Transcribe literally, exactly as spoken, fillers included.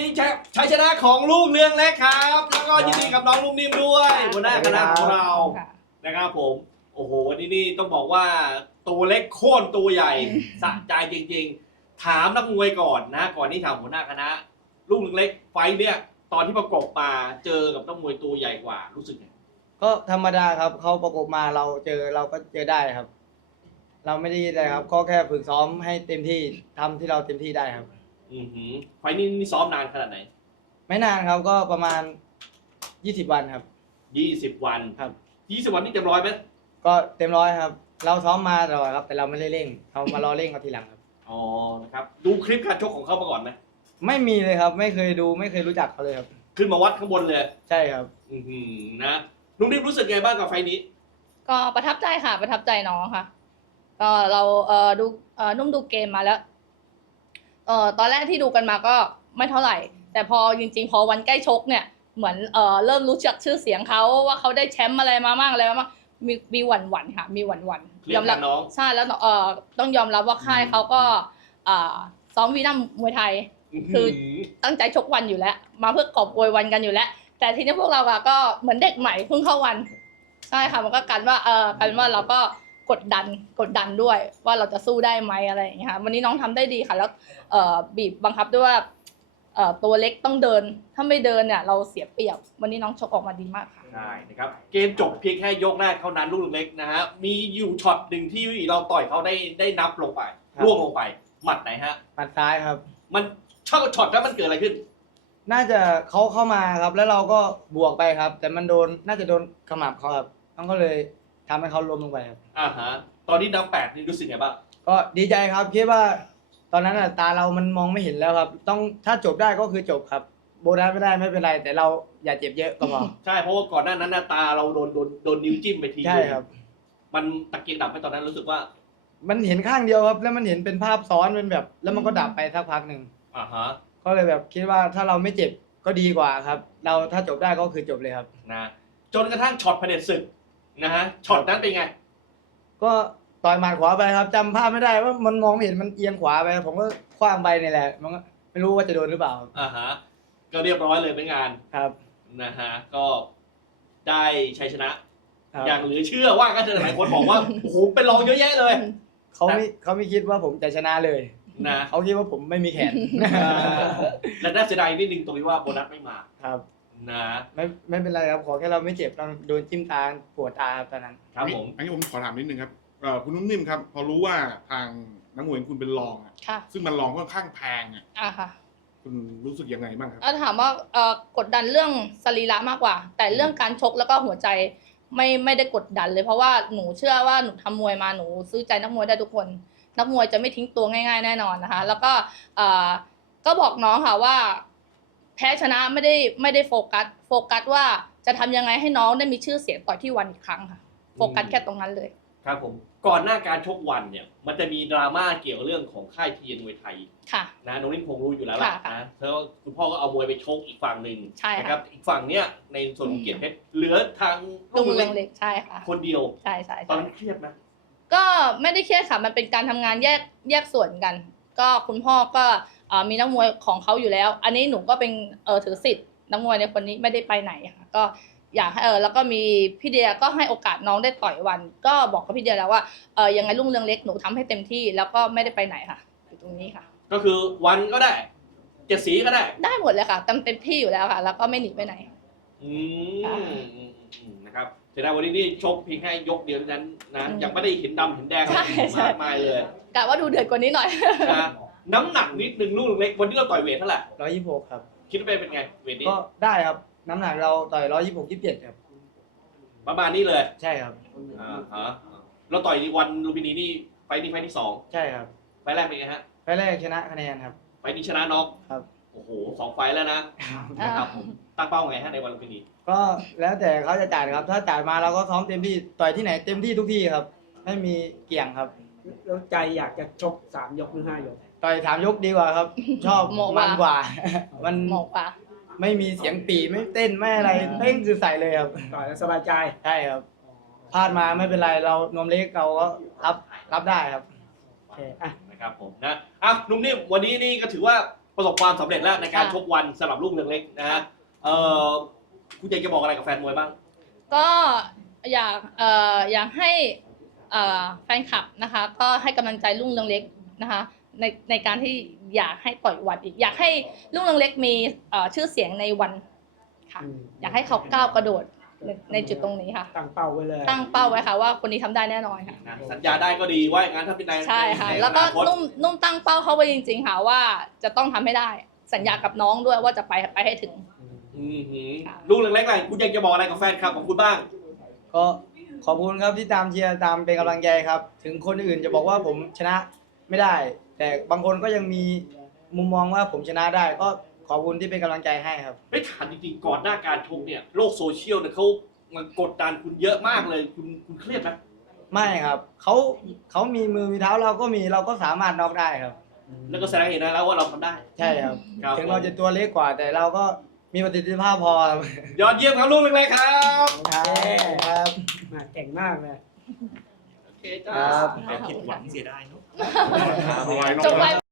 ชัยชัยชนะของลูกเรืองเล็กครับแล้วก็ยินดีกับน้องลูกนิ่มด้วยหัวหน้าคณะของเรานะครับผมโอ้โหวันนี้นี่ต้องบอกว่าตัวเล็กโค่นตัวใหญ่สะใจจริงๆถามนักมวยก่อนนะก่อนที่ถามหัวหน้าคณะลูกเรืองเล็กไฟเนี่ยตอนที่ประกบมาเจอกับนักมวยตัวใหญ่กว่ารู้สึกไงก็ธรรมดาครับเขาประกบมาเราเจอเราก็เจอได้ครับ เราไม่ได้ยินอะไรครับก็แค่ฝึกซ้อมให้เต็มที่ทำที่เราเต็มที่ได้ครับอือหือไฟนี่นี่ซ้อมนานขนาดไหนไม่นานครับก็ประมาณยี่สิบวันครับยี่สิบวันครับยี่สิบวันนี่เต็มร้อยไหมก็เต็มร้อยครับเราซ้อมมาตลอดครับแต่เราไม่ได้เร่งเรามารอเร่งเอาทีหลังครับอ๋อนะครับดูคลิปการชกของเขามาก่อนไหมไม่มีเลยครับไม่เคยดูไม่เคยรู้จักเขาเลยครับขึ้นมาวัดข้างบนเลยใช่ครับอือหือนะลุงนิ่มรู้สึกไงบ้างกับไฟนี้ก็ประทับใจค่ะประทับใจน้องค่ะก็เราเอ่อดูเอ่อนุ่มดูเกมมาแล้วเอ่อตอนแรกที่ดูกันมาก็ไม่เท่าไหร่แต่พอจริงๆพอวันใกล้ชกเนี่ยเหมือนเอ่อเริ่มรู้จักชื่อเสียงเขาว่าเขาได้แชมป์อะไรมาบ้างอะไรมาบ้างมีมีหวั่นหวั่นค่ะมีหวั่นหวั่นยอมรับใช่แล้วเอ่อต้องยอมรับว่าค่ายเขาก็เอ่อซ้อมวีนัมมวยไทยคือตั้งใจชกวันอยู่แล้วมาเพื่อกอบโกยวันกันอยู่แล้วแต่ทีนี้พวกเราอะก็เหมือนเด็กใหม่เพิ่งเข้าวันใช่ค่ะมันก็กันว่าเออกันว่าเราก็กดดันกดดันด้วยว่าเราจะสู้ได้ไหมอะไรอย่างเงี้ยค่ะวันนี้น้องทำได้ดีค่ะแล้วเอ่อบีบบังคับด้วยว่าเอ่อตัวเล็กต้องเดินถ้าไม่เดินเนี่ยเราเสียเปรียบวันนี้น้องชกออกมาดีมากค่ะใช่นะครับเกมจบเพียงแค่ยกแรกเท่านั้นลูกเล็กนะฮะมีอยู่ช็อตหนึ่งที่เราต่อยเขาได้ได้นับลงไปล่วงลงไปหมัดไหนฮะหมัดซ้ายครับมันช็อตช็อตแล้วมันเกิดอะไรขึ้นน่าจะเขาเข้ามาครับแล้วเราก็บวกไปครับแต่มันโดนน่าจะโดนขมับเขาครับมันก็เลยทำให้เขาล้มลงไปครับอ่าฮะตอนนี้นับแปดนี่รู้สึกไงบ้างก็ดีใจครับคิดว่าตอนนั้นอ่ะตาเรามันมองไม่เห็นแล้วครับต้องถ้าจบได้ก็คือจบครับโบนัสไม่ได้ไม่เป็นไรแต่เราอย่าเจ็บเยอะก็พอใช่เพราะว่าก่อนหน้านั้นตาเราโดนโดนโดนนิ้วจิ้มไปทีใช่ครับมันตะเกียงดับไปตอนนั้นรู้สึกว่ามันเห็นข้างเดียวครับแล้วมันเห็นเป็นภาพซ้อนเป็นแบบแล้วมันก็ดับไปสักพักหนึ่งอ่าฮะก็เลยแบบคิดว่าถ้าเราไม่เจ็บก็ดีกว่าครับเราถ้าจบได้ก็คือจบเลยครับนะจนกระทั่งช็อตเผด็จศึกนะฮะช็อตนั้นเป็นไงก็ต่อยหมัดขวาไปครับจำภาพไม่ได้ว่ามันมองไม่เห็นมันเอียงขวาไปผมก็คว้างไปนี่แหละมันก็ไม่รู้ว่าจะโดนหรือเปล่าอ่าฮะก็เรียบร้อยเลยเป็นงานครับนะฮะก็ได้ชัยชนะอย่างเหลือเชื่อว่าก็จะหลายคนบอกว่าโอ้โหเป็นรองเยอะแยะเลยเขาไม่เขาไม่คิดว่าผมจะชนะเลยนะเขาคิดว่าผมไม่มีแขนและน่าเสียดายนิดนึงตรงที่ว่าโบนัสไม่มาครับนะไม่ไม่เป็นไรครับขอแค่เราไม่เจ็บต้องโดนจิ้มตาปวดตาตอนนั้นครับผมอันนี้ผมขอถามนิดนึงครับคุณนุ่มนิ่มครับพอรู้ว่าทางนักมวยคุณเป็นรองอ่ะซึ่งมันรองค่อนข้างแพงอ่ะอ่าค่ะคุณรู้สึกยังไงบ้างครับถามว่าเอ่อกดดันเรื่องสรีระมากกว่าแต่เรื่องการชกแล้วก็หัวใจไม่ไม่ได้กดดันเลยเพราะว่าหนูเชื่อว่าหนูทำมวยมาหนูซื้อใจนักมวยได้ทุกคนนักมวยจะไม่ทิ้งตัวง่ายๆแน่นอนนะคะแล้วก็เอ่อก็บอกน้องค่ะว่าแพ้ชนะไม่ได้ไม่ได้โฟกัสโฟกัสว่าจะทำยังไงให้น้องได้มีชื่อเสียงต่อที่วันอีกครั้งค่ะโฟกัสแค่ตรงนั้นเลยครับผมก่อนหน้าการชกวันเนี่ยมันจะมีดราม่าเกี่ยวเรื่องของค่ายทีเอ็นมวยไทยค่ะนะน้องนิ่มคงรู้อยู่แล้วล่ะนะเพราะว่าคุณพ่อก็เอามวยไปชกอีกฝั่งหนึ่งนะครับอีกฝั่งเนี้ยในส่วนของเกียรติเพชรเหลือทางลุงเล็กใช่ค่ะคนเดียวใช่ใช่ตอนนั้นเครียดไหมก็ไม่ได้เครียดค่ะมันเป็นการทำงานแยกแยกส่วนกันก็คุณพ่อก็มีนักมวยของเขาอยู่แล้วอันนี้หนูก็เป็นเออถือสิทธิ์นักมวยในคนนี้ไม่ได้ไปไหนค่ะก็อยากให้เออแล้วก็มีพี่เดียก็ให้โอกาสน้องได้ต่อยวันก็บอกกับพี่เดียแล้วว่าเออยังไงรุ่งเรืองเล็กหนูทำให้เต็มที่แล้วก็ไม่ได้ไปไหนค่ะอยู่ตรงนี้ค่ะก็คือวันก็ได้เจ็ดสีก็ได้ได้หมดเลยค่ะเต็มเต็มที่อยู่แล้วค่ะแล้วก็ไม่หนีไปไหนอืมนะครับเสียดายวันนี้นี่ชกเพียงแค่ยกเดียวนั้นนะยังไม่ได้เห็นดำเห็นแดงมากมายเลยกะว่าดูเดือดกว่านี้หน่อยนะน้ำหนักนิดนึงลูกเล็กวันนี้เราต่อยเวทเท่าไหร่ร้อยยี่สิบหกครับคิดว่าเป็นไงเวทนี้ก็ได้ครับน้ำหนักเราต่อยร้อยยี่สิบหกยี่สิบเจ็ดครับประมาณนี้เลยใช่ครับอ่าฮะเราต่อยวันลูมินีนี่ไฟนี้ไฟที่สองใช่ครับไฟแรกเป็นไงฮะไฟแรกชนะคะแนนครับไฟนี้ชนะน็อกครับโอ้โหสองไฟแล้วนะนะครับตั้งเป้าไงฮะในวันลูมินีก็แล้วแต่เขาจะจ่ายครับถ้าจ่ายมาเราก็ซ้อมเต็มที่ต่อยที่ไหนเต็มที่ทุกที่ครับไม่มีเกี่ยงครับแล้วใจอยากจะชกสามยกหรือห้ายกต่อยสามยกดีกว่าครับชอบมันกว่ามันเหมาะกว่าไม่มีเสียงปีไม่เต้นไม่อะไรเต้นคือใส่เลยครับต่อยแล้วสบายใจใช่ครับพลาดมาไม่เป็นไรเรานวมเล็กเราก็รับรับได้ครับโอเคอ่ะนะครับผมนะอ่ะนุ่มนิ่มวันนี้นี่ก็ถือว่าประสบความสำเร็จแล้วในการค่ะชกวันสำหรับลูกเรืองเล็กนะฮะเอ่อคุณอยากจะบอกอะไรกับแฟนมวยบ้างก็อยากเอ่ออยากให้เอ่อแฟนคลับนะคะ ก็ให้กำลังใจลุงเรืองเล็กนะคะในในการที่อยากให้ต่อยวันอีก อยากให้ลุงเรืองเล็กมีเอ่อชื่อเสียงในวันค่ะอืมอยากให้เขาก้าวกระโดดในในจุดตรงนี้ค่ะตั้งเป้าไว้เลยตั้งเป้าไว้ค่ะว่าคนนี้ทำได้แน่นอนค่ะนะสัญญาได้ก็ดีว่าอย่างนั้นถ้าเป็นนายใช่ค่ะในแล้วก็อนาคตนุ่มนุ่มตั้งเป้าเขาไว้จริงๆค่ะว่าจะต้องทำให้ได้ สัญญากับน้องด้วยว่าจะไปไปให้ถึงอืมหือค่ะลูกเรืองเล็กอะไรคุณอยากจะบอกอะไรกับแฟนคลับของคุณบ้างก็ขอบคุณครับที่ตามเชียร์ตามเป็นกำลังใจครับ ถึงคนอื่นจะบอกว่าผมชนะไม่ได้ แต่บางคนก็ยังมีมุมมองว่าผมชนะได้ ก็ขอบคุณที่เป็นกำลังใจให้ครับไม่ถามจริงๆก่อนหน้าการชกเนี่ยโลกโซเชียลเนี่ยเขามันกดดันคุณเยอะมากเลยคุณคุณเครียดไหมไม่ครับเขาเขามีมือมีเท้าเราก็มีเราก็สามารถน็อกได้ครับแล้วก็แสดงเห็นได้แล้วว่าเราทำได้ใช่ครับครับถึงเราจะตัวเล็กกว่า แต่เราก็มีประสิทธิภาพพอครับยอดเยี่ยมครับลูกเรืองเล็กครับครับมาเก่งมากเลยโอเคจ้าครับแต่ผิดหวังเสียดายเนาะเอาไว้น้องจบไว้